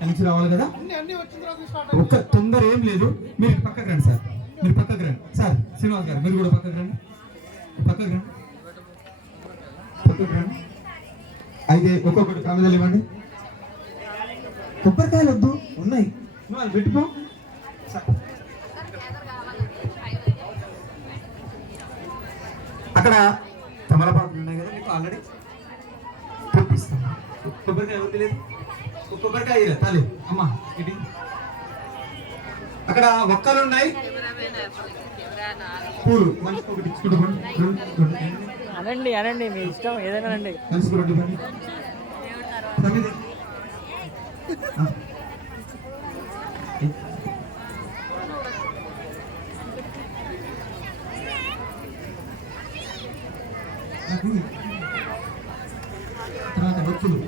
కలిసి రావాలి కదా. ఒక్క తొందర ఏం లేదు, మీరు పక్కకు రండి సార్, మీరు పక్కకు రండి సార్. శ్రీనివాస్ గారు మీరు కూడా పక్కకు రండి, పక్కకు రండి, పక్కకు రండి. అయితే ఒక్కొక్కటి ప్రమిదలు ఇవ్వండి. కొబ్బరికాయలు వద్దు, ఉన్నాయి పెట్టుకో. అక్కడ తమలపాకులు ఉన్నాయి కదా మీకు ఆల్రెడీ చూపిస్తాను. కొబ్బరికాయ ఎవరు తెలియదు, కొబ్బరికాయ తాలే అమ్మా. ఇది అక్కడ ఒక్కలు ఉన్నాయి, పూలు మనిషికి ఒకటి ఇచ్చుకుంటాం. అనండి అనండి, మీ ఇష్టం ఏదైనా అండి. మనిషికి రెండు తర్వాత భక్తులు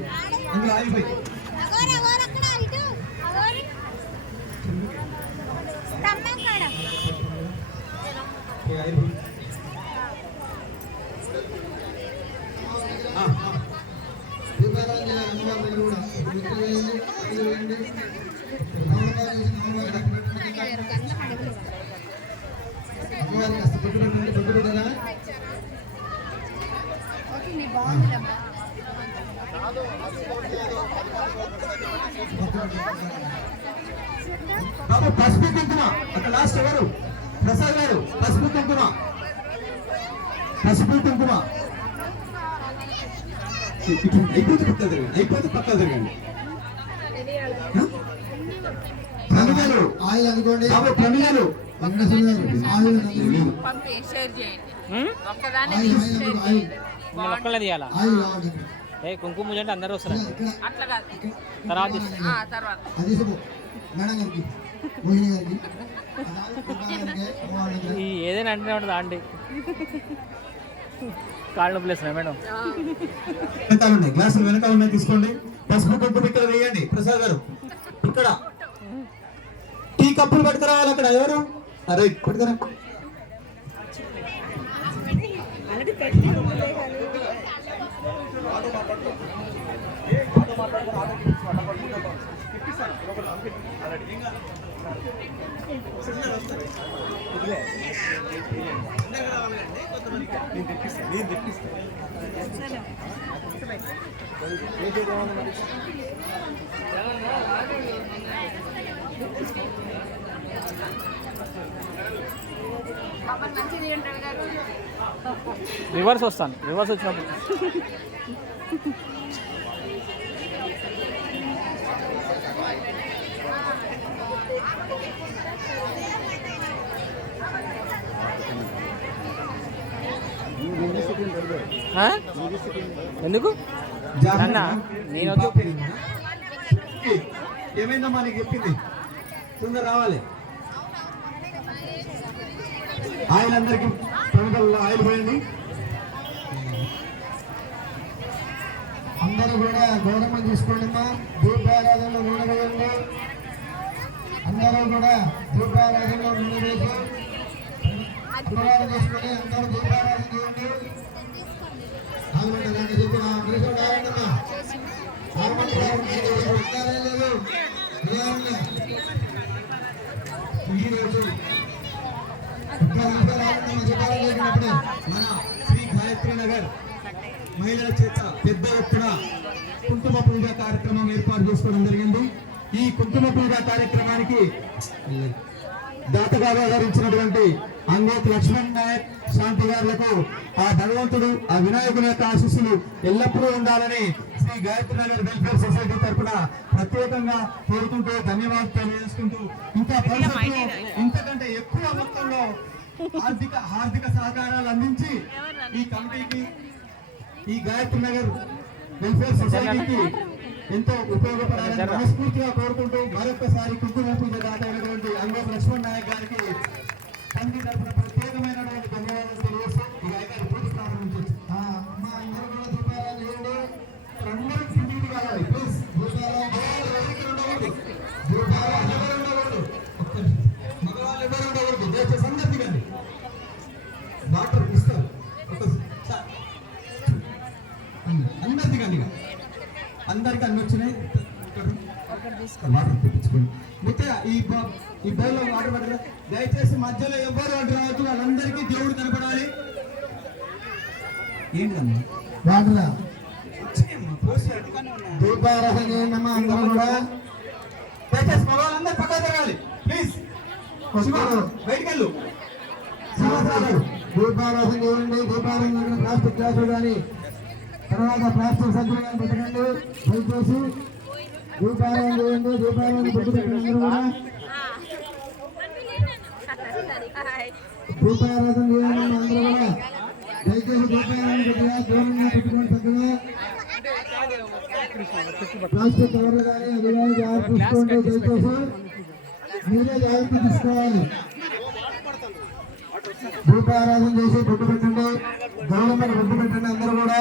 అందులో ఆగిపోయి బాబు పసుపు కుంకుమ అక్కడ లాస్ట్ ఎవరు? ప్రసాద్ గారు పసుపు కుంకుమ, పసుపు కుంకుమ అయిపోతే పక్క తిరగండి, అయిపోతే పక్క తిరగండి. ప్రమిదలు ఆయిల్ అనుకోండి బాబు, ప్రమిదలు ఒక్కలే తీయాలా? ఏ కుంకుమ పూజ అంటే అందరూ వస్తారు తర్వాత ఏదైనా అంటే ఉంటుంది ఆంటీ కాళ్ళ ప్లేస్ మేడం. ఉన్నాయి గ్లాసులు వెనకాల ఉన్నాయి, తీసుకోండి. పసుపు కుంకుమ ఇక్కడ వేయండి. ప్రసాద్ గారు ఇక్కడ టీ కప్పులు పట్టుకురావాలి. అక్కడ ఎవరు రైట్ పట్టుకురా. రివర్స్ వస్తాను, రివర్స్ వచ్చినప్పుడు ఎందుకు అన్న నేను ఏమైందమ్మా నీకు చెప్పింది, తొందర రావాలి. ఆయిల్ అందరికి ప్రమిదల్లో ఆయిల్ పోయండి. అందరూ కూడా గౌరవం తీసుకోండి అమ్మా. దీపారాధనలో నూనె వేయండి. అందరూ కూడా దీపారాధనలో నూనె వేసి అమ్మవారు చేసుకొని అందరూ దీపారాధన చేయండి. ఆగమంటారంటే చెప్పి ఆగండమ్మా, లేదు ఈరోజు చెప్పినప్పుడే మన శ్రీ గాయత్రి నగర్ మహిళల చేత పెద్ద ఎత్తున కుంకుమ పూజ కార్యక్రమం ఏర్పాటు చేసుకోవడం జరిగింది. ఈ కుంకుమ పూజ కార్యక్రమానికి దాతగా వ్యవహరించినటువంటి అంగోత్ లక్ష్మణ్ నాయక్ శాంతి గారులకు ఆ భగవంతుడు ఆ వినాయకుని యొక్క ఆశీస్సులు ఎల్లప్పుడూ ఉండాలని శ్రీ గాయత్రి నగర్ వెల్ఫేర్ సొసైటీ తరఫున ప్రత్యేకంగా కోరుకుంటూ ధన్యవాదాలు తెలియజేసుకుంటూ ఇంకా భవిష్యత్తులో ఇంతకంటే ఎక్కువ మొత్తంలో ఆర్థిక సహకారాలు అందించి ఈ కమిటీకి ఈ గాయత్రి నగర్ వెల్ఫేర్ సొసైటీకి ఎంతో ఉపయోగపడాలని మనస్ఫూర్తిగా కోరుకుంటూ మరొకసారి కుంకుమ పూజ దాటైనటువంటి అంగోత్ లక్ష్మణ్ నాయక్ గారికి తండ్రి తరఫున ప్రత్యేకమైనటువంటి ధన్యవాదాలు తెలియజేస్తూ ఈ గాయత్రి పూజ ప్రారంభించవచ్చు. మా అందరూ కూడా దీపారాలు చేయండి. అందరూ సింగిల్ కావాలి ప్లీజ్. మగవాళ్ళు ఎవరు ఉండకూడదు, దయచేసి అందరికీ కానీ డాక్టర్ ఇస్తారు అందరికీ కానీ అందరికి అన్ని వచ్చినాయి. వాటర్ తెప్పించుకోండి. ముఖ్యంగా ఈ బౌల్లో వాటర్ పట్టరా. దయచేసి మధ్యలో ఎవరు అడ్డు రావద్దు. వాళ్ళందరికీ దేవుడు కనపడాలి. ఏంటమ్మా వాటరా దీపారాధన అందరూ కూడా దయచేసి మగవాళ్ళందరూ పక్క తిరగాలి ప్లీజ్. బయటికి వెళ్ళు. దీపారాధన చేయండి. దీపారాధన ప్లాస్టిక్ గ్లాసులు కానీ తర్వాత ప్లాస్టిక్ సభ్యులు కానీ పెట్టకండి. దయచేసి దీపారాధన చేయండి. దీపారాధన పెట్టి పెట్టండి. అందరూ కూడా దీపారాధన చేయండి. అందరూ కూడా దయచేసి దీపారాధన పెట్టిగా దూరంగా పెట్టుకోండి. చక్కగా ప్లాస్టిక్ కవర్లు కానీ అది కానీ జాగ్రత్త తీసుకోండి. దయచేసి మీరే జాగ్రత్త తీసుకోవాలి. దీపారాధన చేసి బొట్టు పెట్టండి. గౌరమ్మకి బొట్టు పెట్టండి. అందరూ కూడా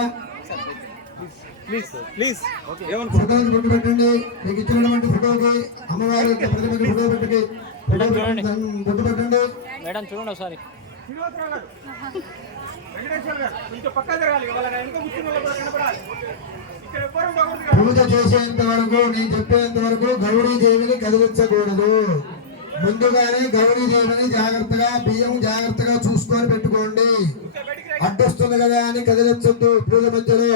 ఫోటోకి బొట్టు పెట్టండి. మీకు ఇచ్చినటువంటి ఫోటోకి అమ్మవారి ప్రతిమకి ఫోటో పెట్టి బొట్టు పెట్టండి. మేడం చూడండి ఒకసారి. పూజ చేసేంత వరకు నేను చెప్పేంత వరకు గౌరీదేవిని కదిలించకూడదు. ముందుగానే గౌరీదేవిని జాగ్రత్తగా బియ్యం జాగ్రత్తగా చూసుకొని పెట్టుకోండి. అడ్డొస్తుంది కదా అని కదిలించొద్దు. పూజ మధ్యలో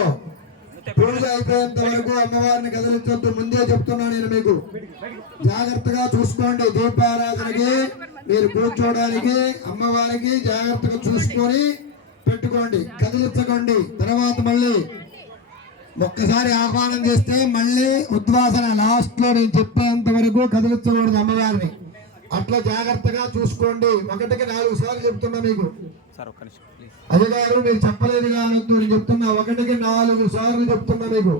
పూజ అయిపోయేంత వరకు అమ్మవారిని కదిలించొద్దు. ముందే చెప్తున్నా నేను మీకు. జాగ్రత్తగా చూసుకోండి. దీపారాధనకి మీరు కూర్చోడానికి అమ్మవారికి జాగ్రత్తగా చూసుకొని పెట్టుకోండి. కదిలించకండి. తర్వాత మళ్ళీ ఒక్కసారి ఆహ్వానం చేస్తే మళ్ళీ ఉద్వాసన లాస్ట్ లో నేను చెప్పేంత వరకు కదిలించకూడదు అమ్మవారిని. అట్లా జాగ్రత్తగా చూసుకోండి. 1కి 4 సార్లు చెప్తున్నా మీకు. అయ్య గారు మీరు చెప్పలేదు కానొద్దు. నేను చెప్తున్నా 1కి 4 సార్లు చెప్తున్నా మీకు.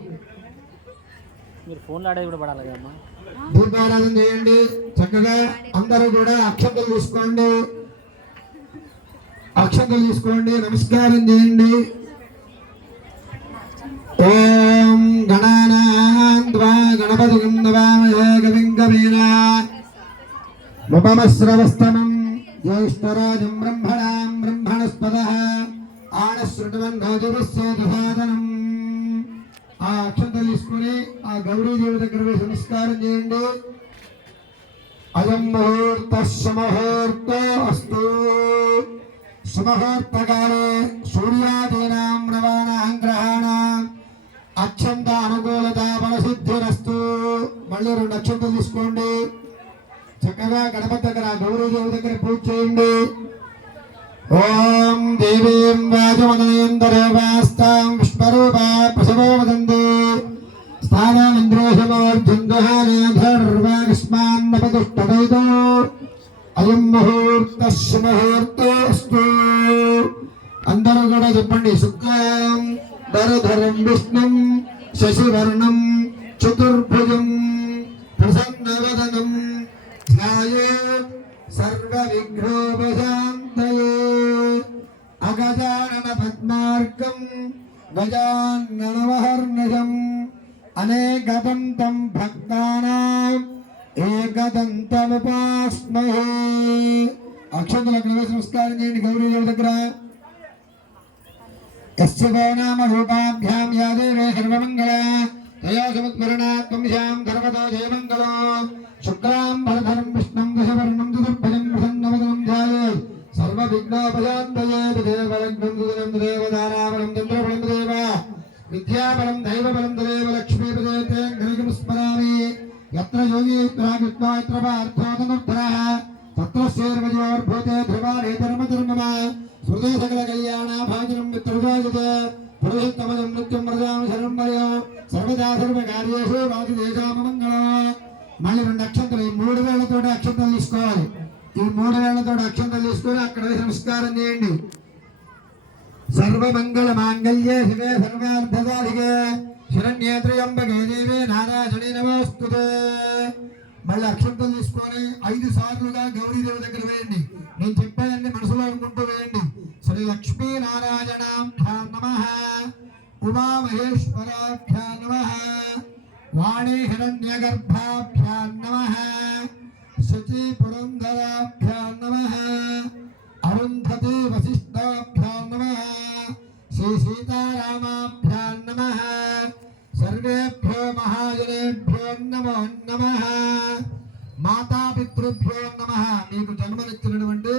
దీపారాధన చేయండి. చక్కగా అందరూ కూడా అక్షంతలు తీసుకోండి. అక్షంతలు తీసుకోండి. నమస్కారం చేయండి. ఓం గణానాన్వా గణపతిం నమామహే కవిం కవీనా ఉపమశ్రవస్తమం జ్యేష్ఠరాజం బ్రహ్మణాం బ్రహ్మణస్పదః ఆనశ్రుతమన్నోదివిశ్చేతసాదనం. ఆ అక్షంతలు తీసుకుని ఆ గౌరీదేవి దగ్గర వేసి నమస్కారం చేయండి. అయం ముహూర్త సుముహూర్త అస్తు. సుముహూర్తకాలే సూర్యాదీనాం నవానాం గ్రహాణాం అక్షంత అనుకూలత ఫలసిద్ధిరస్తు. మళ్ళీ 2 అక్షంతలు తీసుకోండి. చక్కగా గణపతి దగ్గర గౌరీదేవి దగ్గర పూజ చేయండి. ఓం దేవీం వాజమనయంతరేవాస్తాం విశ్వరూపా ప్రసవో వదంతి స్థానామింద్రోషమోర్జుందుహానేధర్వాస్మాన్నపదుష్టదైతో అయం ముహూర్తస్సు ముహూర్తోస్తు. అందరూ కూడా చెప్పండి. శుక్లాం వరధరం విష్ణుం శశివర్ణం చతుర్భుజం ప్రసన్నవదనం ధ్యాయేత్ సర్వవిఘ్నోపశాంతయే. అగజానన పద్మార్కం గజాననమహర్నిశం అనేకదంతం భక్తానాం ఏకదంతముపాస్మహే. అక్షంతలకు నమస్కారం చేయండి గౌరీదేవి దగ్గర. యస్య నామ రూపాభ్యాం యా దేవే సర్వమంగళ తయా సముద్మరణాత్ వంశాం సర్వతో జయమంగళో. శుక్లాం వరధరం విష్ణుం దశవర్ణం చతుర్భుజం ప్రసన్నవదనం ధ్యాయేత్ సర్వవిఘ్నోపశాంతయే. దేవలగ్నం సుదనం దేవదానాబలం చంద్రబలం దేవ విద్యాబలం దైవబలం దేవ లక్ష్మీపదే ఘనకం స్మరామి. యత్ర యోగీత్రాకృత్వా యత్ర పార్థోతనుద్ధరః తత్ర శేర్వజోర్భూతే ధ్రువారే ధర్మధర్మమ స్మృతే సకల కళ్యాణ భాజనం మిత్రజాయతే పురుషోత్తమం నిత్యం వ్రజాం శరణం వయో సర్వదా సర్వకార్యేషు రాజదేశామ మంగళం. మళ్ళీ 2 అక్షంతలు. ఈ 3 వేళ్లతో అక్షంతలు తీసుకోవాలి. ఈ 3 వేళ్లతో అక్షంతలు తీసుకొని అక్కడ నమస్కారం చేయండి. సర్వమంగళ మాంగళ్యే శివే సర్వార్థసాధికే శరణ్యే త్ర్యంబకే దేవే నారాయణి నమోస్తుతే. మళ్ళీ అక్షంతలు తీసుకొని 5 సార్లుగా గౌరీదేవి దగ్గర వేయండి. నేను చెప్పానండి మనసులో అనుకుంటూ వేయండి. శ్రీ లక్ష్మీ నారాయణాభ్యాం నమః ఉమామహేశ్వరాభ్యాం నమః వాణీ హిరణ్యగర్భాభ్యాం నమః శచీ పురంధరాభ్యాం నమః అరుంధతి వశిష్ఠాభ్యాం నమః శ్రీ సీతారామాభ్యాం నమః సర్వేభ్యో మహాజనేభ్యో నమో నమః. మాతాపితృభ్యో నమః. మీకు జన్మనిచ్చినటువంటి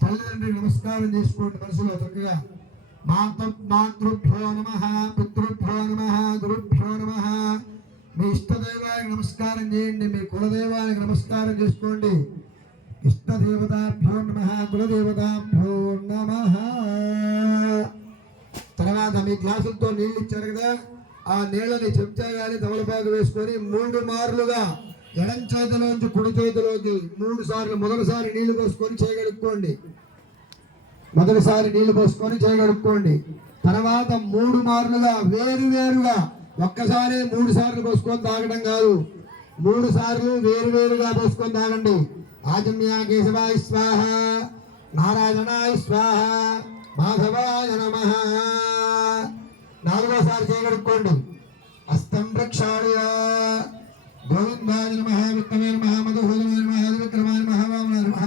తల్లిదండ్రులకు నమస్కారం చేసుకోండి మనసులో చక్కగా. మాతృభ్యో నమః, పితృభ్యో నమః, గురుభ్యో నమః. మీ ఇష్టదైవానికి నమస్కారం చేయండి, మీ కులదైవానికి నమస్కారం చేసుకోండి. ఇష్టదేవతాభ్యో నమః, కులదేవతాభ్యో నమః. తర్వాత మీ గ్లాసులతో నీళ్ళు ఇచ్చారు కదా, ఆ నీళ్ళని చెంచా గాని తమలపాకు వేసుకొని 3 మార్లుగా ఎడం చేతిలోంచి కుడి చేతిలోకి 3 సార్లు మొదటిసారి నీళ్లు పోసుకొని చేయగలుక్కోండి. తర్వాత 3 మార్లుగా వేరువేరుగా, ఒక్కసారి 3 సార్లు పోసుకొని తాగడం కాదు, 3 సార్లు వేరువేరుగా పోసుకొని తాగండి. ఆజమ్య కేశవాయ స్వాహ, నారాయణాయ స్వాహ, మాధవాయ నమః. 4వసారి చేయగలుక్కోండి. అస్తం ప్రక్షాళయ. గోవిందాయ నమః, విత్తమే నమః, మధుసూదనాయ నమః, విక్రమాయ నమః, వామనాయ నమః,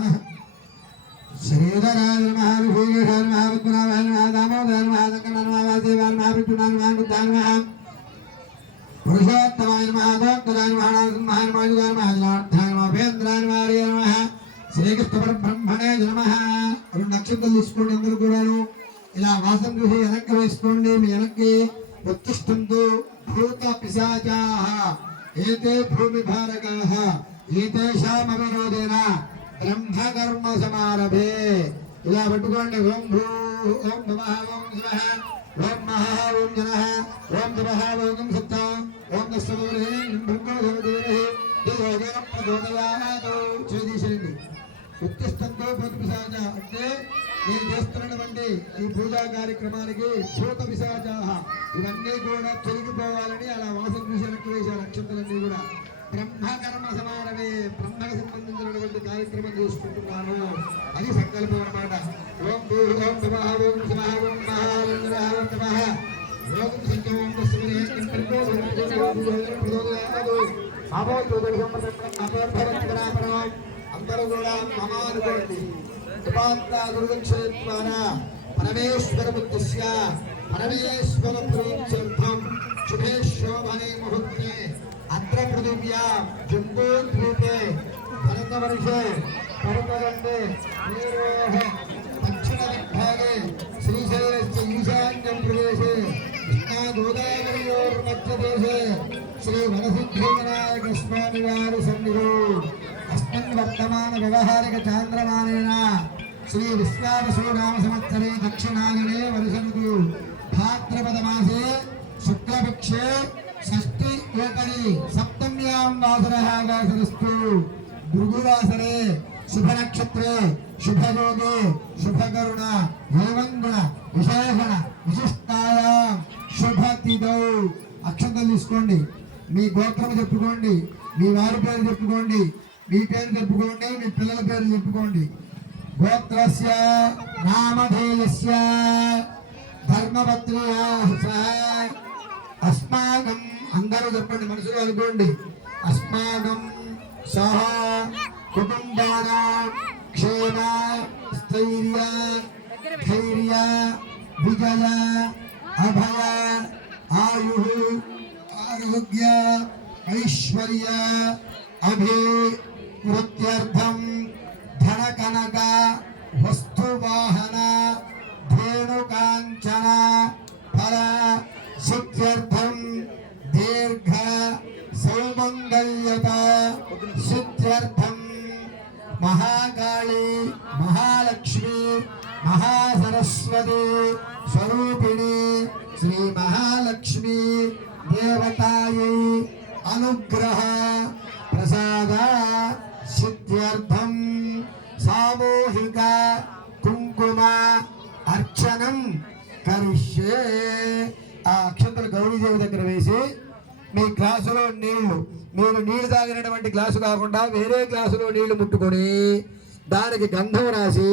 శ్రీధరాయ నమః, విభూషణాయ నమః, పద్మనాభాయ నమః, దామోదరాయ నమః, దంకనాయ నమః, వాసుదేవాయ నమః, విష్ణునాయ నమః, బుద్ధాయ నమః, పురుషోత్తమాయ నమః, దోత్తరాయ నమః, నరసింహాయ నమః, యుగాయ నమః, జనార్దనాయ నమః, భేంద్రాయ నమః, హరియ నమః, శ్రీకృష్ణ పరబ్రహ్మణే నమః. 2 నక్షత్రాలు తీసుకోండి. అందరూ కూడాను ఇలా వాసం చూసి వెనక్కి వేసుకోండి. మీ వెనక్కి ఉత్తిష్టంతో భూత పిశాచాః ఏతే భూమి భారకాః ఏతేషామవిరోధేన బ్రహ్మకర్మ సమారభే. ఇలా పట్టుకోండి. ఓం భూ ఓం భవః ఓం శివః ఓం మహః ఓం జనః ఓం శివః ఓం సత్త ఓం దశదూరే బ్రహ్మదేవదేవే దేవేన ప్రచోదయాత్. చేసేయండి. ఉత్తిష్టంతో భూత పిశాచ అంటే నేను చేస్తున్నటువంటి ఈ పూజా కార్యక్రమానికి భూత పిశాచాః ఇవన్నీ కూడా తొలగిపోవాలని అలా వాసం చూసి వెనక్కి వేసే నక్షత్రాలన్నీ కూడా బ్రహ్మకర్మ సమానమే, బ్రహ్మకు సంబంధించినటువంటి కార్యక్రమం చేసుకుంటున్నాను. అది సంకల్పం అన్నమాట. ఓం భూ ఓం భవః ఓం శివః ఓం మహః ఓం జనః ఓం తపః ఓం సత్యం ఓం తస్మై అందరూ కూడా మమానుకోండి. గురుదక్షిణ పరమేశ్వర బుద్ధిస్య పరమేశ్వర ప్రీత్యర్థం శుభే శోభనే ముహూర్తే అత్ర పృథివ్యా జంబూద్వీపే భరతవర్షే భరతఖండే నీరోహ దక్షిణ దిగ్భాగే శ్రీశైలస్య ఈశాన్యం ప్రదేశే కృష్ణాగోదావరియోర్మధ్యదేశే శ్రీ వరసిద్ధివినాయక స్వామి వారి సన్నిధో అస్మిన్ వర్తమాన వ్యవహారిక చాంద్రమానేన శ్రీ విశ్వావసూనామ సంవత్సరే దక్షిణాయనే వర్షంతు భాద్రపద మాసే శుక్లపక్షే షష్ఠి ఏకరి సప్తమ్యాం వాసరః వాసరస్తు భృగువాసరే శుభ నక్షత్రే శుభయోగే శుభకరుణ ఏవంగుణ విశేషణ విశిష్టాయాం శుభతిథౌ. అక్షంతలు తీసుకోండి. మీ గోత్రం చెప్పుకోండి, మీ వారి పేరు చెప్పుకోండి, మీ పేరు చెప్పుకోండి, మీ పిల్లల పేరు చెప్పుకోండి. గోత్రస్య నామధేయస్య ధర్మపత్న్యాః అస్మాకం. అందరూ చెప్పండి, మనసులో అనుకోండి. అస్మాకం సహ కుటుంబానాం క్షేమ స్థైర్య ధైర్య విజయ అభయ ఆయు ఆరోగ్య ఐశ్వర్య అభివృద్ధ్యర్థం ధన కనక వస్తువాహన ధేనుకాంచన ఫల సిద్ధ్యర్థం దీర్ఘ సౌమంగళ్యత సిద్ధ్యర్థం మహాకాళి మహాలక్ష్మి మహాసరస్వతి స్వరూపిణి శ్రీ మహాలక్ష్మి దేవతాయై అనుగ్రహ ప్రసాద సిద్ధ్యర్థం సామూహిక కుంకుమ అర్చనం కరిష్యే. ఆ అక్షంతలు గౌరీదేవి దగ్గర వేసి మీ గ్లాసులో నీళ్లు, మీరు నీళ్లు తాగినటువంటి గ్లాసు కాకుండా వేరే గ్లాసులో నీళ్లు ముట్టుకొని దానికి గంధం రాసి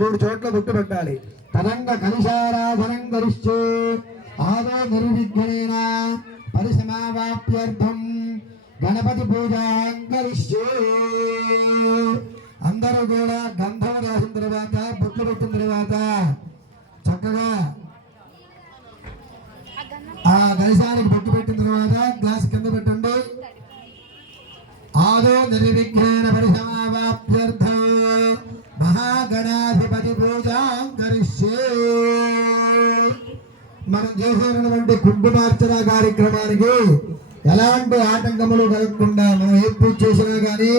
3 చోట్ల ముట్టు పెట్టాలి. తరంగ కలుషారాధనం కరిష్యే ఆదో నిర్విఘ్నేన పరిసమావాప్యర్థం గణపతి పూజాం కరిష్యే. అందరూ కూడా గంధం రాసిన తర్వాత బొట్లు పెట్టిన తర్వాత చక్కగా ఆ ఆ గణేశానికి బొట్టు పెట్టిన తర్వాత గ్లాస్ కింద పెట్టండి. ఆదో నిర్విఘ్నేన పరిసమావాప్త్యర్థం మహాగణాధిపతి పూజాం కరిష్యే. మనం చేసేటువంటి కుంకుమార్చన కార్యక్రమానికి ఎలాంటి ఆటంకములు కలగకుండా మనం ఏ పూజ చేసినా కానీ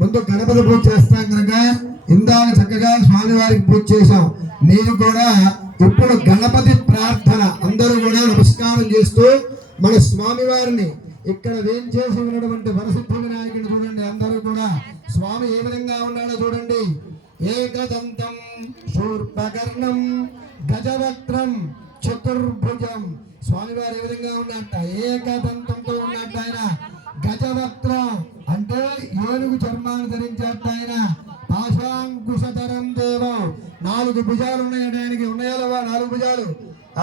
ముందు గణపతి పూజ చేస్తాం కనుక ఇందాక చక్కగా స్వామివారికి పూజ చేశాం. మీరు కూడా ఇప్పుడు గణపతి ప్రార్థన అందరూ కూడా నమస్కారం చేస్తూ మన స్వామివారిని ఇక్కడ వేం చేసి ఉన్నటువంటి వరసిద్ధి వినాయకుడిని చూడండి. అందరూ కూడా స్వామి ఏ విధంగా ఉన్నాడో చూడండి. ఏకదంతం శూర్పకర్ణం గజవక్త్రం చతుర్భుజం. స్వామివారు ఏ విధంగా ఉన్నట్ట ఏకదంతంతో ఉన్నట్టు ఆయన. గజవక్త్రం అంటే ఏనుగు చర్మాన్ని ధరించేట ఆయన. పాశాంకుశధరం దేవం 4 భుజాలు ఉన్నాయట ఆయనకి. ఉన్నాయా 4 భుజాలు?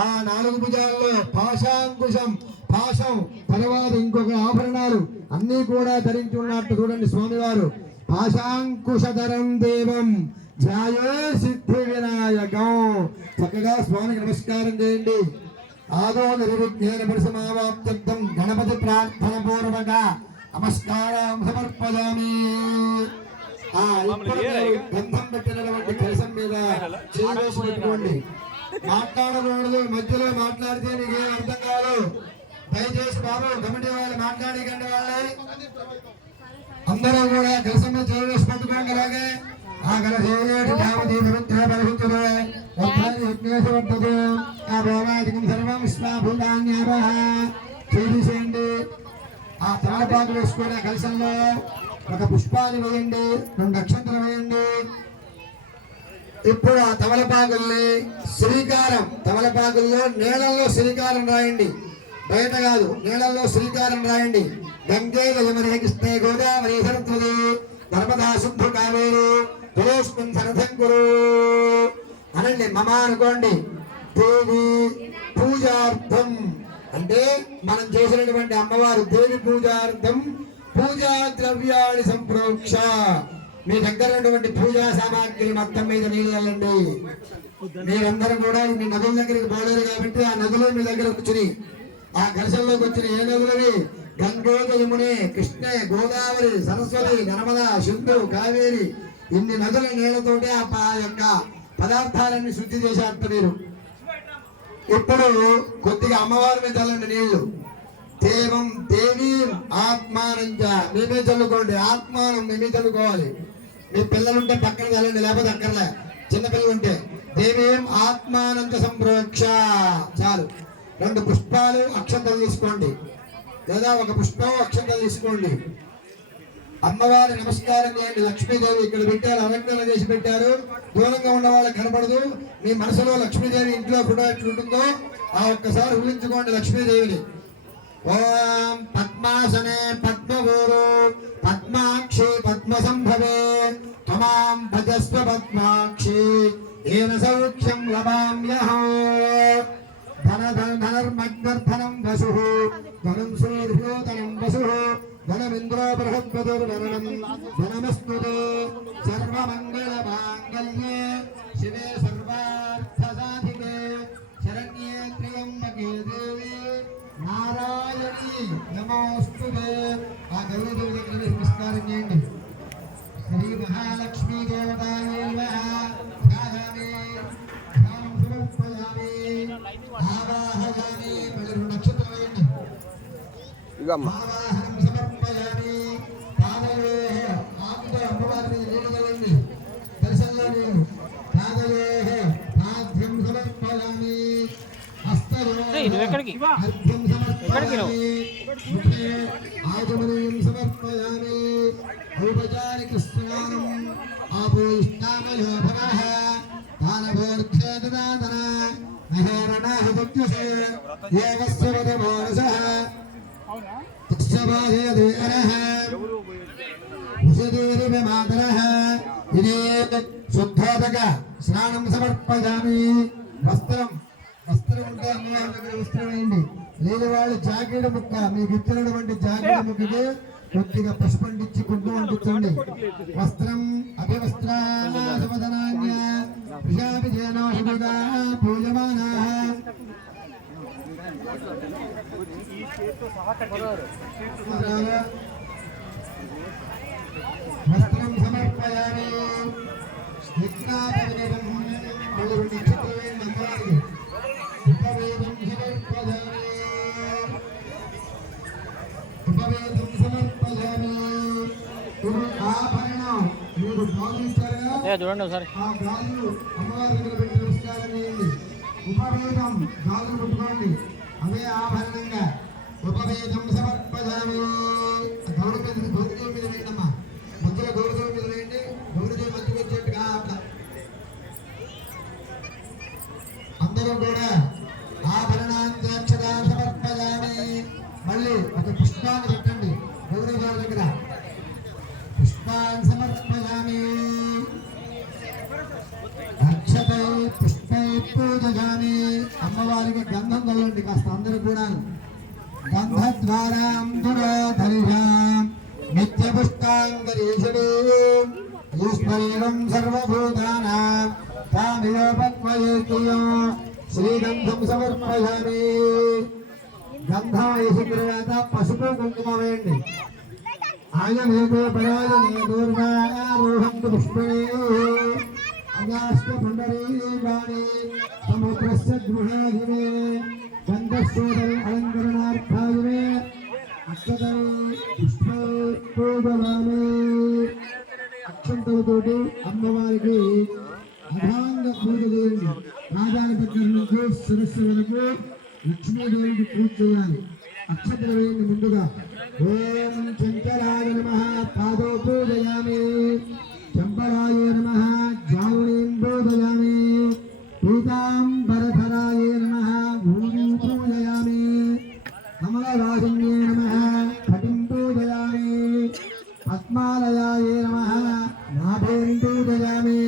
ఆ 4 భుజాల్లో పాశాంకుశం పాశం తర్వాత ఇంకొక ఆభరణాలు అన్ని కూడా ధరించి ఉన్నట్టు చూడండి స్వామివారు. పాశాంకుశధరం దేవం ధ్యాయే సిద్ధి వినాయకం. చక్కగా స్వామికి నమస్కారం చేయండి. ఆదో నిర్విఘ్నేన పరిసమావాప్త్యర్థం గణపతి ప్రార్థన పూర్వక నమస్కారం సమర్పయామి. గంధం పెట్టినటువంటి కలశం మీద చేసి పెట్టుకోండి. మాట్లాడకూడదు, మధ్యలో మాట్లాడితే నీకు ఏం అర్థం కాదు. దయచేసి బాబు కమిటీ వాళ్ళు మాట్లాడకండి. వాళ్ళే అందరూ కూడా కలశం మీద చేసి పెట్టుకోండి. అలాగే ఆ కలశేటి దేవతీ పవిత్ర పరిశుద్ధుడు యజ్ఞేశ్వర్తదు ఆ భోగాదికం సర్వం విశ్వాభూతాన్యాపః చేసేయండి. ఆ తమలపాకు వేసుకునే కలశంలో ఒక పుష్పాలు వేయండి, 2 అక్షంతలు వేయండి. ఇప్పుడు ఆ తమలపాకుల్ని శ్రీకారం, తమలపాకుల్లో నీళ్ళల్లో శ్రీకారం రాయండి. బయట కాదు, నీళ్ళల్లో శ్రీకారం రాయండి. గంగే యమునే కృష్ణే గోదావరి సరస్వతి నర్మదా సింధు కావేరి తులస్మిన్ సరథంకురు అనండి. మమ అనుకోండి. దేవి పూజార్థం అంటే మనం చేసినటువంటి అమ్మవారు దేవి పూజార్థం పూజా ద్రవ్యాన్ని సంప్రోక్ష. మీ దగ్గర ఉన్నటువంటి పూజా సామాగ్రి మొత్తం మీద నీళ్ళు వెళ్ళండి. మీరందరూ కూడా మీ నదుల దగ్గరికి పోలేరు కాబట్టి ఆ నదులు మీ దగ్గర కూర్చుని ఆ ఘర్షణలోకి వచ్చిన ఏ నదులవి గంగే యమునే కృష్ణే గోదావరి సరస్వతి నర్మదా సింధు కావేరి ఇన్ని నదుల నీళ్లతోటి ఆ యొక్క పదార్థాలన్నీ శుద్ధి చేసేట మీరు. ఇప్పుడు కొద్దిగా అమ్మవారి మీద చల్లండి నీళ్లు. దేవం దేవీ ఆత్మానంచ మేమే చల్లుకోండి. ఆత్మానం మేమే చల్లుకోవాలి. మీ పిల్లలుంటే పక్కన చల్లండి, లేకపోతే అక్కర్లే. చిన్నపిల్లలు ఉంటే దేవీం ఆత్మానంత సంప్రోక్ష చాలు. 2 పుష్పాలు అక్షంతలు తీసుకోండి, లేదా 1 పుష్పం అక్షంతలు తీసుకోండి. అమ్మవారి నమస్కారం చేయండి. లక్ష్మీదేవి ఇక్కడ పెట్టారు, అలంకరణ చేసి పెట్టారు. దూరంగా ఉన్న వాళ్ళకి కనపడదు. మీ మనసులో లక్ష్మీదేవి ఇంట్లో ఫోటో ఎట్లుంటుందో ఆ ఒక్కసారి ఊహించుకోండి లక్ష్మీదేవిని. ఓం పద్మాసనే పద్మగోరు పద్మాక్షి పద్మసంభవే త్వమాం భజస్వ పద్మాక్షి ఏన సౌఖ్యం లభామ్యహం. ధనర్మగ్నర్ధనం వసుః ధనం సూర్యోధనం వసుః ధనమింద్రో బృహద్పతిర్వరుణం ధనమస్నుతే సర్వమంగళమాంగళ్యే శివే సర్వార్థసాధికే శరణ్యే త్ర్యంబకే దేవి నారాయణి నమోస్తుతే. ఆ గౌరీదేవి దగ్గర నమస్కారం చేయండి. శ్రీ మహాలక్ష్మీ దేవతాయే నమః. ధ్యాయామి ధ్యానం సమర్పయామి ఆవాహయామి. మళ్ళీ 2 నక్షత్రాలు వేయండి. ఆవాహనం సమర్పయామి. పాదయోః ఆకుతో అమ్మవారిని నీళ్ళని దర్శనంలో నీళ్ళు. పాదయోః పాద్యం సమర్పయామి. హస్తయోః అర్ఘ్యం సమర్పయామి. ముఖే ఆచమనీయం సమర్పయామి. ఔపచారిక స్నానం ఆపోయిష్టామయో భవః దానభోర్ధ్యే దదాతన మహేరణాహ భక్త్యసే ఏవస్య వదమానసః తస్యవాహేదే అరః ఉషదేరివ మాతరః. ఇదే శుద్ధోదక స్నానం సమర్పయామి. వస్త్రం ఉంటే అమ్మవారి దగ్గర వస్త్రం వేయండి. లేని వాళ్ళు జాకెట్ ముక్క మీకు ఇచ్చినటువంటి జాకెట్ ముక్కకి కొద్దిగా పసుపండిచ్చి కుంకుమ అంటించండి. వస్త్రం అభివస్త్రాన్య పూజమానా వస్త్రం సమర్పయామి స్నిగ్ధాపరిణతం మళ్ళీ 2 నక్షత్రాలు వేయండి అమ్మవారికి ఉపవేదం సమర్పయామి ఉపవేదం సమర్పయామి ఆభరణం మీరు భావిస్తారా చూడండి ఒకసారి ఆ గాజులు అమ్మవారి దగ్గర పెట్టి నమస్కారం చేయండి ఉపవేదం గాజులు పెట్టుకోండి అవే ఆభరణంగా ఉపవేదం సమర్పయామి గౌరవ మీద వేయండమ్మా మధ్యలో గౌరవ మీద వేయండి గౌరవ మధ్యకి వచ్చేట్టుగా అట్లా అందరూ కూడా ఆభరణాంత్యక్షరా సమర్పయామి మళ్ళీ ఒక పుష్పాన్ని పెట్టండి గౌరవ గారి దగ్గర పుష్పాన్ని సమర్పయామి అక్షతై పుష్పై పూజయామి అమ్మవారికి గంధం తల్లండి కాస్త అందరూ కూడా గంధద్వారాం దురాధరిషాం నిత్యపుష్టాంగరీషణీం ఈశ్వరీరం సర్వభూతానాం తామియోపక్వయేత్యం శ్రీగంధం సమర్పయామి గంధం వేసిన తర్వాత పసుపు కుంకుమ వేయండి ఆయనేతో పరాయణే దూర్వారోహం పుష్పణే అగాస్త పుండరీకాణి సముద్రస్య గృహాదిమే గంధస్సోదరి అలంకరణార్థాయమే అక్షతై పుష్పై పూజయామి అక్షంతలతోటి అమ్మవారికి అభాంగ పూజ చేయండి రాజాని దగ్గర నుంచి శిరస్సు వరకు లక్ష్మీదేవికి పూజ చేయాలి అక్షతలు వేయండి ముందుగా ఓం చంచలాయ నమః పాదో పూజయామి చంపరాయ నమః జావునీం పూజయామి పీతాంబరధరాయ నమః భూమిం పూజయామి కమలరాజన్యే నమః కటిం పూజయామి పద్మాలయాయ నమః నాభీం పూజయామి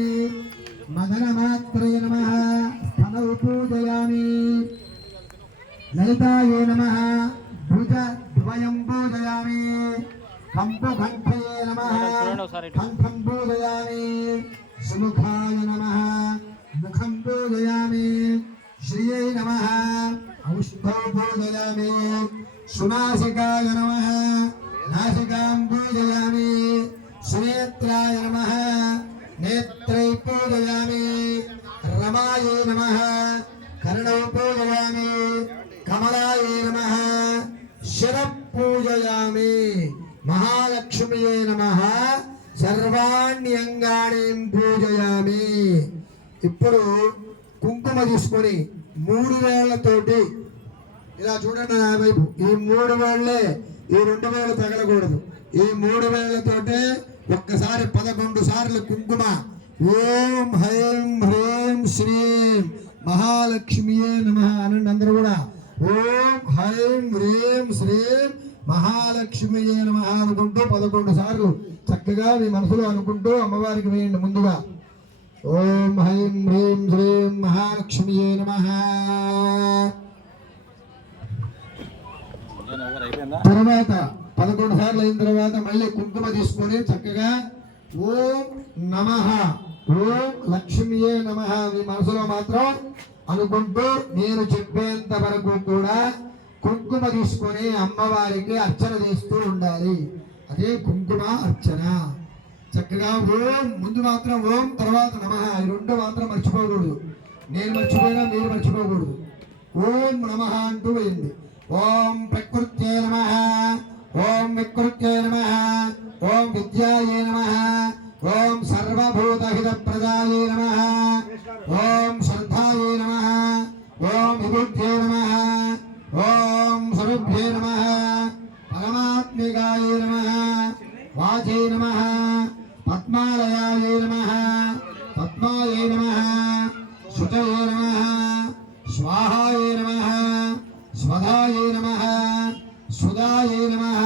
మదనమాత్రయ నమః స్తనౌ పూజయామి లలితాయ నమః భుజద్వయం పూజయామి కంపుఘంటయే నమః కంఠం పూజయామి సుముఖాయ నమః ముఖం పూజయామి శ్రియై నమః ఔష్ఠౌ పూజయామి సునాసికాయ నమః నాసికాం పూజయామి సునేత్రాయ నమః నేత్రై పూజయామి రమాయై నమః కర్ణౌ పూజయామి కమలాయై నమః శిరః పూజయామి మహాలక్ష్మ్యై నమః సర్వాణ్యంగాణీం పూజయామి. ఇప్పుడు కుంకుమ తీసుకొని 3 వేళ్లతోటి ఇలా చూడండి నా వైపు, ఈ 3 వేళ్లే, ఈ 2 వేలు తగలకూడదు. ఈ 3 వేళ్లతోటే ఒక్కసారి 11 సార్లు కుంకుమ ఓం హైం హ్రీం శ్రీం మహాలక్ష్మియే నమః అనండి అందరూ కూడా. ఓం హైం హ్రీం శ్రీం మహాలక్ష్మియే నమః అనుకుంటూ 11 సార్లు చక్కగా మీ మనసులో అనుకుంటూ అమ్మవారికి వేయండి ముందుగా. ఓం హైం హ్రీం శ్రీం మహాలక్ష్మియే నమః. తర్వాత 11 సార్లు అయిన తర్వాత మళ్ళీ కుంకుమ తీసుకొని చక్కగా ఓం నమః ఓం లక్ష్మియే నమః మీ మనసులో మాత్రం అనుకుంటూ నేను చెప్పేంత వరకు కూడా కుంకుమ తీసుకొని అమ్మవారికి అర్చన చేస్తూ ఉండాలి. అదే కుంకుమ అర్చన. చక్కగా ఓం ముందు మాత్రం ఓం, తర్వాత నమః, ఈ 2 మాత్రం మర్చిపోకూడదు. నేను మర్చిపోయినా మీరు మర్చిపోకూడదు. ఓం నమః అంటూ వేయండి. ఓం ప్రకృత్యే నమః, ఓం వికృత్యే నమః, ఓం విద్యాయే నమః, ఓం సర్వభూతహితప్రదాయే నమః, ఓం శ్రద్ధాయే నమః, ఓం విబుద్ధ్యే నమః, ఓం సర్వభ్యే నమః, పరమాత్మికాయే నమః, వాచే నమః, పద్మాలయాయే నమః, పద్మాయే నమః, శుచయే నమః, స్వాహాయే నమః, స్వధాయే నమః, సుధాయే నమః,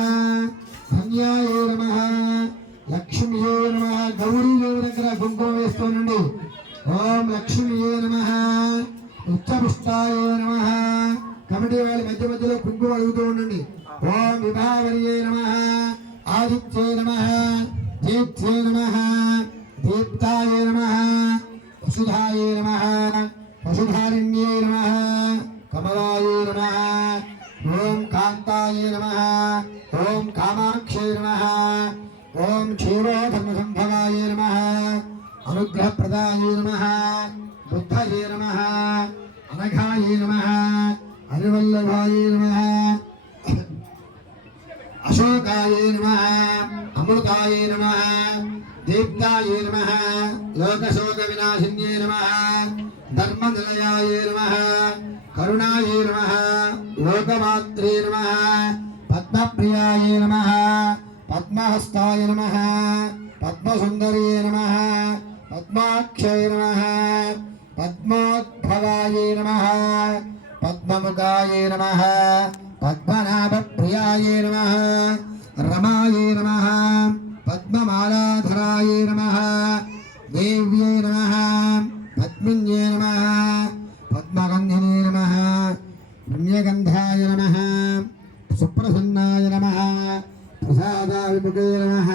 ధన్యాయే నమః, లక్ష్మీయే నమః. గౌరీదేవి దగ్గర కుంకుమ వేస్తూనండి. ఓం లక్ష్మీయే నమః, ఉచ్చపుష్టాయే నమః. కమిటీ వాళ్ళ మధ్య మధ్యలో కుంకుమ అడుగుతూ ఉండండి. ఓం విభావర్యే నమః, ఆదిత్యే నమః, దీప్త్యే నమః, దీప్తాయే నమః, వసుధాయే నమః, వసుధారిణ్యే నమః, कमलाय नमः ओम कांताय नमः ओम कामाक्षय नमः ओम क्षीरोधर्मसंभवाय नमः अनुग्रहप्रदाय नमः बुद्धये नमः अनघाय नमः हरिवल्लभाय नमः अशोकाय नमः अमृताय नमः दीप्ताय नमः लोकशोकविनाशिन्ये नमः धर्मनिलयाय नमः करुणाय नमः लोकमात्रे नमः पद्मप्रियाय नमः पद्महस्ताय नमः पद्मसुन्दर्ये नमः पद्माक्षय नमः पद्मोद्भवाय नमः पद्ममुखाय नमः पद्मनाभप्रियाय नमः रमाय नमः पद्ममालाधराय नमः देव्यै नमः पद्मिन्ये नमः पद्मगन्धिने नमः पुण्यगन्धाय नमः सुप्रसन्नाय नमः प्रसादाभिमुखे नमः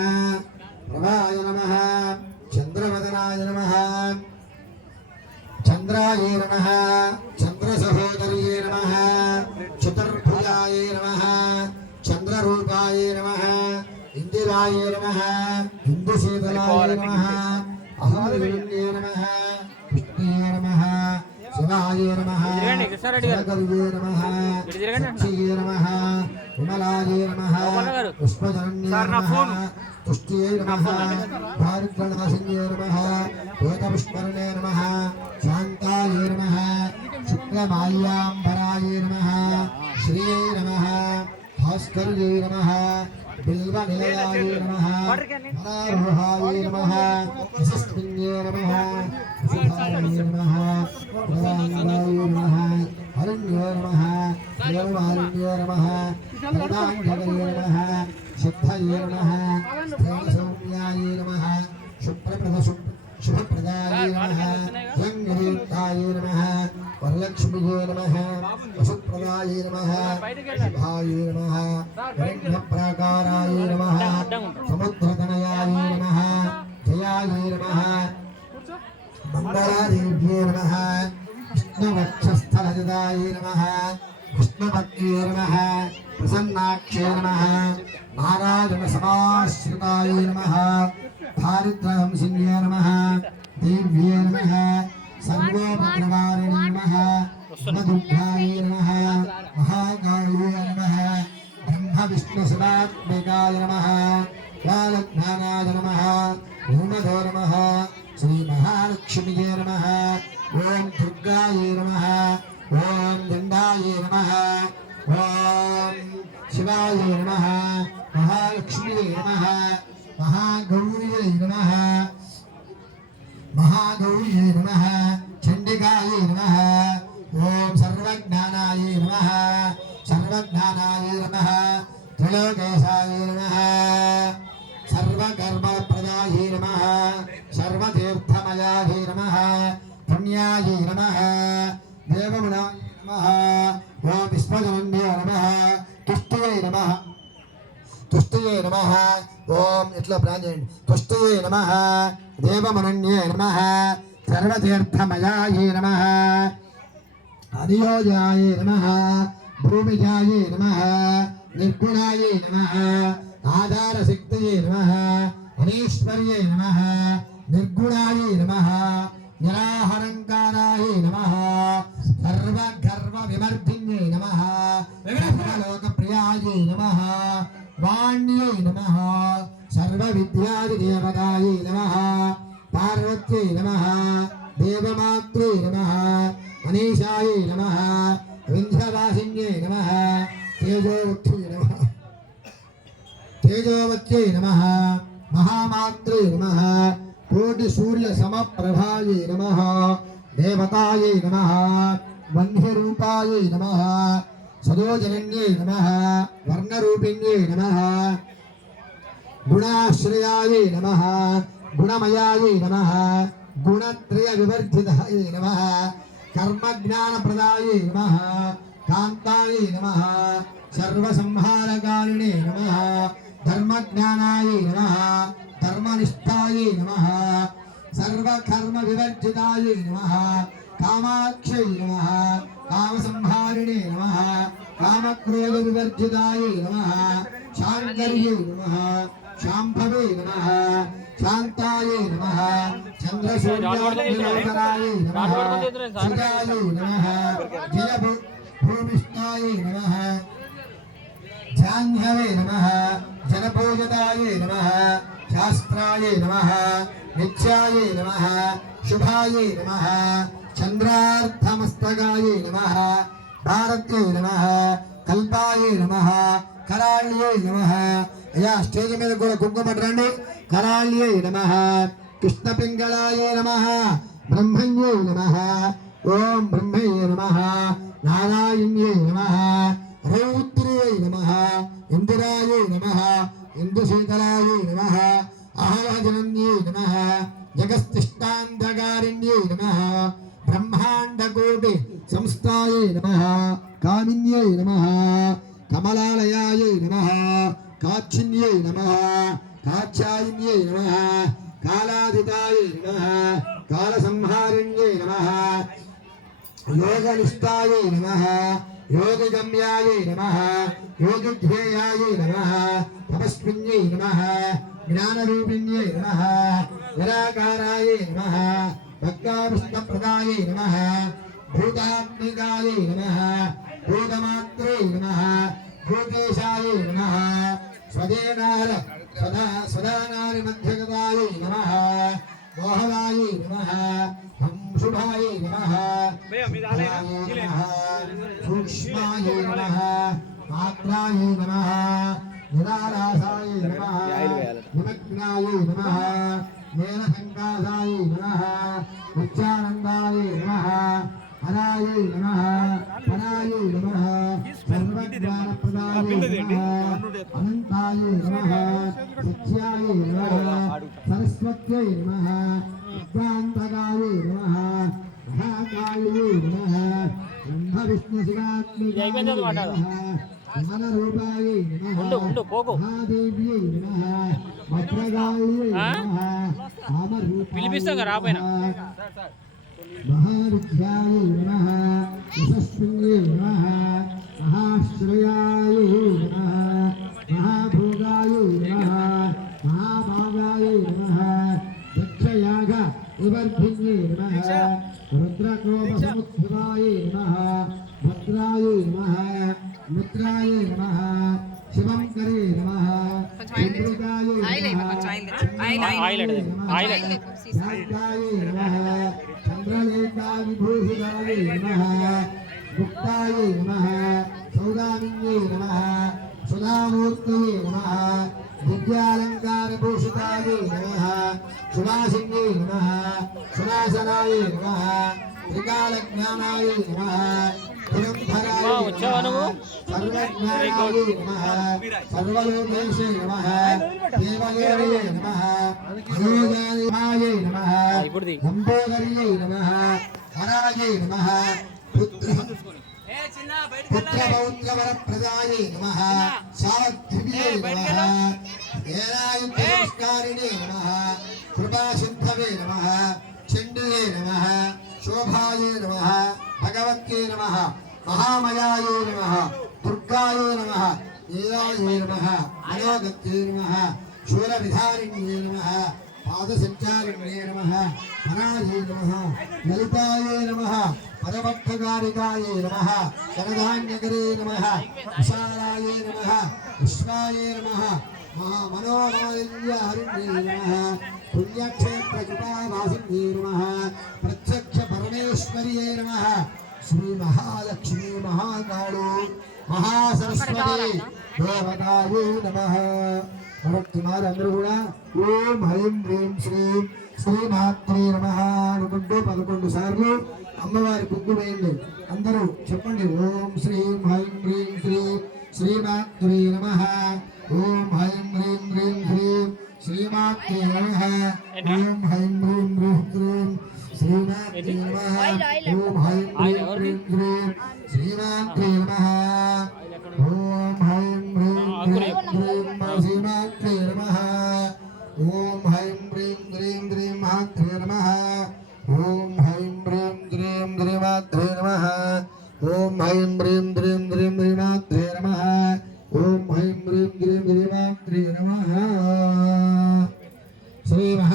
प्रभाय नमः चन्द्रवदनाय नमः चन्द्राय नमः चन्द्रसहोदर्ये नमः चतुर्भुजाय नमः चन्द्ररूपाय नमः इंदिराय नमः इंदुशीतलाय नमः अहंविरण्ये नमः विष्णुये नमः शिवाय नमः शिवकर्ये नमः शक्तिये नमः विमलाय नमः पुष्पजनन्ये नमः तुष्ट्ये नमः दारिद्र्यनाशिन्ये नमः वेदपुष्करणे नमः शान्ताय नमः शुक्लमाल्याम्बराय नमः श्रिये नमः भास्कर्ये नमः बिल्वनिलयाय नमः वरारोहाय नमः यशस्विन्ये नमः सुधाय नमः प्रदाङ्गाय नमः हरिण्ये नमः देवमालिन्ये नमः वेदाङ्गये नमः सिद्धये नमः स्थेनसौम्याय नमः शुभप्रदाय नमः रङ्गदीप्ताय नमः वरलक्ष्मीये नमः वसुप्रदाय नमः शुभाय नमः हिरण्यप्राकाराय नमः समुद्रतनयाय नमः जयाय नमः मङ्गलादेव्ये नमः विष्णुवक्षस्थलजदाय नमः विष्णुभक्त्ये नमः प्रसन्नाक्षे नमः नारायणसमाश्रिताय नमः दारिद्र्यहंसिन्ये नमः देव्ये नमः सर्वोपद्रवारिणे नमः मधुभ्याय नमः महाकाल्ये नमः ब्रह्मविष्णुसदात्मिकाय नमः कालज्ञानाय नमः भूमधो नमः श्रीमहालक्ष्मीये नमः ओम दुर्गाय नमः ओम दण्डाय नमः ओम शिवाय नमः महालक्ष्मीये नमः महागौर्यै नमः महागौर्यै नमः चण्डिकाय नमः ओम सर्वज्ञानाय नमः सर्वज्ञानाय नमः त्रिलोकेशाय नमः सर्वकर्मप्रदाय नमः सर्वतीर्थमयाय नमः पुण्याय नमः देवमुनाय नमः ओम विश्वजनन्ये नमः तुष्टये नमः तुष्टये नमः ओम इट्ला प्रांजन तुष्टये नमः देवमनन्ये नमः सर्वतीर्थमयाय नमः अधियोजाय नमः भूमिजाय नमः निर्गुणाय नमः आधारशक्तये नमः अनीश्वर्ये नमः निर्गुणाय नमः निराहरङ्काराय नमः सर्वगर्वविमर्दिन्ये नमः सर्वलोकप्रियाय नमः वाण्ये नमः सर्वविद्यादिदेवताय नमः पार्वत्यै नमः देवमात्रे नमः मनीषाय नमः विन्ध्यवासिन्ये नमः तेजोवत्यै नमः तेजोवत्यै नमः महामात्रे नमः कोटिसूर्यसमप्रभाय नमः देवतायै नमः वह्निरूपाय नमः सदोजनन्ये नमः वर्णरूपिण्ये नमः गुणाश्रयाय नमः गुणमयाय नमः गुणत्रयविवर्जिताय नमः कर्मज्ञानप्रदाय नमः कान्ताय नमः सर्वसंहारकारिणे नमः धर्मज्ञानाय नमः धर्मनिष्ठाय नमः सर्वकर्मविवर्जिताय नमः కామాక్షై నమః కామసంహారిణే నమః కామక్రోధ వివర్జితాయే నమః శాంకర్యై నమః శాంభవే నమః శాంతాయే నమః చంద్రసూర్యాయ నమః సుజాయే నమః జయభూమిష్టాయే నమః జాహ్నవే నమః జనపూజితాయే నమః శాస్త్రాయే నమః నిత్యాయే నమః శుభాయే నమః చంద్రార్థమస్తకాయే నమః భారత్యే నమః కల్పాయే నమః కరాళ్యే నమః అయ్యా స్టేజ్ మీద కూడా కుంకుమ రండి. కరాళ్యే నమః కృష్ణపింగళాయే నమః బ్రహ్మణ్యే నమః ఓం బ్రహ్మయే నమః నారాయణ్యే నమః రౌద్ర్యై నమః ఇందిరాయే నమః ఇందుశీతలాయే నమః అహవజనన్యే నమః జగత్తిష్టాంధకారిణ్యే నమః బ్రహ్మాండకోటి సంస్థాయే నమః కామిన్యై నమః కమలాలయాయే నమః కాచ్చిన్యై నమః కాచ్యాయిన్యై నమః కాలాదితాయే నమః కాలసంహారిణ్యే నమః యోగనిష్టాయే నమః యోగగమ్యాయే నమః యోగధ్యేయాయే నమః తపస్విన్యై నమః జ్ఞానరూపిణ్యై నమః నిరాకారాయే నమః భక్తావిష్ణప్రదాయే నమః భూతాత్మికాయే నమః భూతమాత్రే నమః భూతేశాయే నమః స్వదానారి మధ్యగతాయే నమః మోహనాయే నమః శుభాయే నమః సూక్ష్మాయే నమః మాత్రాయే నమః నిరాలాసాయే నమః నిమగ్నాయే నమః నీలసంకాసాయే నమః నిత్యానందాయే నమః హరాయే నమః పరాయే నమః సర్వజ్ఞానప్రదాయే నమః అనంతాయే నమః సత్యాయే నమః సరస్వత్యై నమః విద్వాంతకాయే నమః మహాకాళియే నమః బ్రహ్మ విష్ణు శివాత్మికాయే నమః విమలరూపాయే నమః మహాదేవ్యై నమః భద్రకాళియే నమః కామరూపాయే మహావిద్యాయే నమః యశస్విన్యే నమః మహాశ్రయాయే నమః మహాభోగాయే నమః మహాభాగాయే నమః దక్షయాగ వివర్ధిన్యే నమః రుద్రకోపసముద్భవాయే నమః భద్రాయే నమః మిత్రాయే నమః శివంకరే నమః చంద్రికాయే నమః చంద్రలేఖా విభూషితాయే నమః గుప్తాయే నమః సౌదామిన్యే నమః సుధామూర్తయే నమః దివ్యాలంకారభూషితాయే నమః సువాసిన్యే నమః సునాశనాయే నమః త్రికాలజ్ఞానాయే నమః పురంధరాయే నమః సర్వజ్ఞానాయే నమః సర్వలోకేశే నమః దేవయోనయే నమః యోగాయే నమః లంబోదర్యే నమః హరాయే నమః పుత్రపౌత్రవరప్రదాయే నమః సాధ్వియే నమః ఏనాయుక్తరిణే నమః కృపాసిద్ధవే నమః చండియే నమః శోభాయే నమః భగవత్యే నమః మహామయాయే నమః దుర్గాయే నమః నీలాయే నమః మనోగత్యే నమః శూలవిధారిణ్యే నమః పాదసంచారిణ్యే నమః హరాయే నమః లలితాయే నమః పరమర్థకారికాయే నమః ధనధాన్యకరే నమః విశాలాయే నమః విశ్వాయే నమః మహామనోమాలిన్యహరిణ్యే నమః పుణ్యక్షేత్రకృపావాసిన్యే నమః ప్రత్యక్ష పరమేశ్వర్యే నమః శ్రీ మహాలక్ష్మీ మహాకాళో మహాసరస్వతి దేవతాయే నమః. మరొకసారి అందరూ కూడా ఓం హ్రీం హ్రీం శ్రీం శ్రీమాత్రే నమః అనుకుంటూ 11 సార్లు అమ్మవారి బుద్ధి వేయండి. అందరూ చెప్పండి ఓం శ్రీం హ్రీం హ్రీం శ్రీం శ్రీమాత్రే నమః. ఓం హ్రీం హ్రీం హ్రీం శ్రీం శ్రీమాత్రే నమః. ఓం హ్రీం హ్రీం హ్రీం శ్రీం శ్రీమాత్రే నమః. ఓం హ్రీం హ్రీం హ్రీం శ్రీం శ్రీమాత్రే నమః. ఓం హ్రీం హ్రీం హ్రీం శ్రీం శ్రీమాత్రే నమః. ఓం హ్రీం హ్రీం హ్రీం శ్రీం మాత్రే నమః. ఓం హ్రీం హ్రీం శ్రీం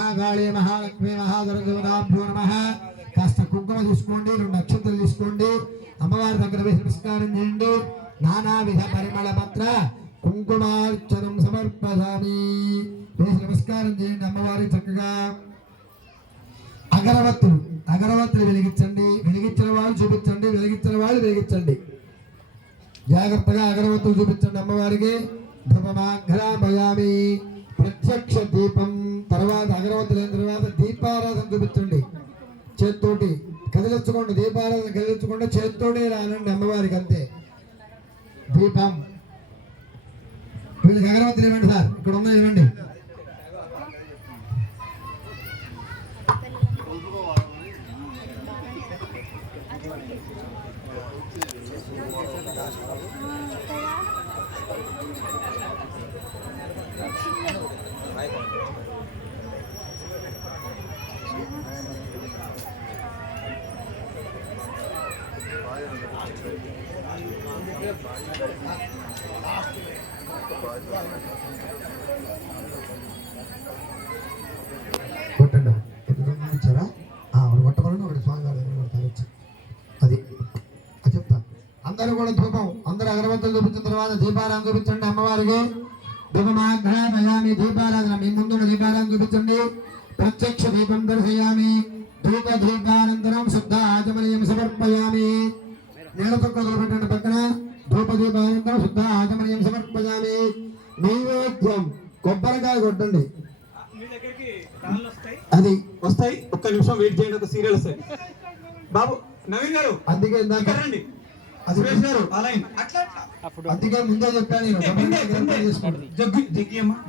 మహాకాళీ మహాలక్ష్మి మహాదుర్గవదాభ్యో నమః. కాస్త కుంకుమ తీసుకోండి, 2 నక్షత్రాలు తీసుకోండి, అమ్మవారి దగ్గర వేసి నమస్కారం చేయండి. నానావిధ పరిమళ పత్ర కుంకుమార్చనం సమర్పయామి. వేసి నమస్కారం చేయండి అమ్మవారి. చక్కగా అగరవత్తులు వెలిగించండి. వెలిగించిన వాళ్ళు చూపించండి, వెలిగించిన వాళ్ళు వెలిగించండి. జాగ్రత్తగా అగరవత్తులు చూపించండి అమ్మవారికి. ధూపమాఘ్రాపయామి. ప్రత్యక్ష దీపం తర్వాత అగరవత్తులు అయిన తర్వాత దీపారాధన చూపించండి. చేత్తోటి కదిలించుకోండి, దీపారాధన కదిలించుకోండి, చేత్తోటి రానండి అమ్మవారికి అంతే. దీపం వీళ్ళకి అగరవత్తులు ఇవ్వండి సార్, ఇక్కడ ఉన్నాయి ఇవ్వండి. కొట్టండి ఇచ్చారా? ఒకటి కొట్టమని ఒకటి స్వామి అది చెప్తా. అందరూ కూడా ధూపం, అందరూ అగరబత్తులు చూపించిన తర్వాత దీపారాధన చూపించండి అమ్మవారికి. ధూపమాఘ్రాపయామి. దీపారాధన మీ ముందు దీపారాధన చూపించండి. ప్రత్యక్ష దీపం దర్శయామి. ధూపానంతరం శుద్ధ ఆచమనీయం సమర్పయామి. నీళ్ళతో పెట్టండి పక్కన. ధూపదీపానంతరం శుద్ధ ఆచమనీయం సమర్పయామి. నైవేద్యం కొబ్బరికాయ కొట్టండి. అది వస్తాయి, ఒక్క నిమిషం వెయిట్ చేయండి, ఒక సీరియల్ వస్తాయి. బాబు నవీన్ గారు అందుకే ఇందాక రండి, అది సురేష్ గారు అలైన్ అట్లా అందుకే ముందే చెప్పాను నేను.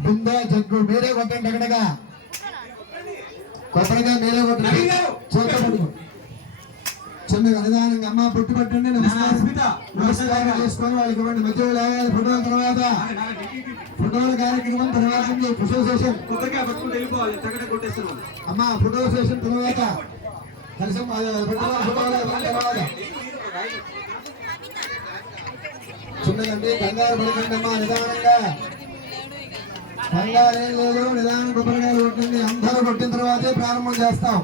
బిందె జగ్గు మీరే కొట్టండి. ఎక్కడగా కొబ్బరికాయ మీరే కొట్టండి. చేతులు చిన్నగా నిదానంగా అమ్మ పుట్టి పట్టండి. నమస్కారం చేసుకొని వాళ్ళకి ఇవ్వండి. మధ్యలో లేవాలి. ఫోటోల తర్వాత ఫోటోల కార్యక్రమం తర్వాత ఫోటో సెషన్. అమ్మ ఫోటో సెషన్ తర్వాత కలిసి తర్వాత చిన్నదండి. కంగారు పడకండి అమ్మా, నిదానంగా. కంగారు ఏం లేదు, నిదానం కొబ్బరికాయలు కొట్టండి. అందరూ కొట్టిన తర్వాతే ప్రారంభం చేస్తాం.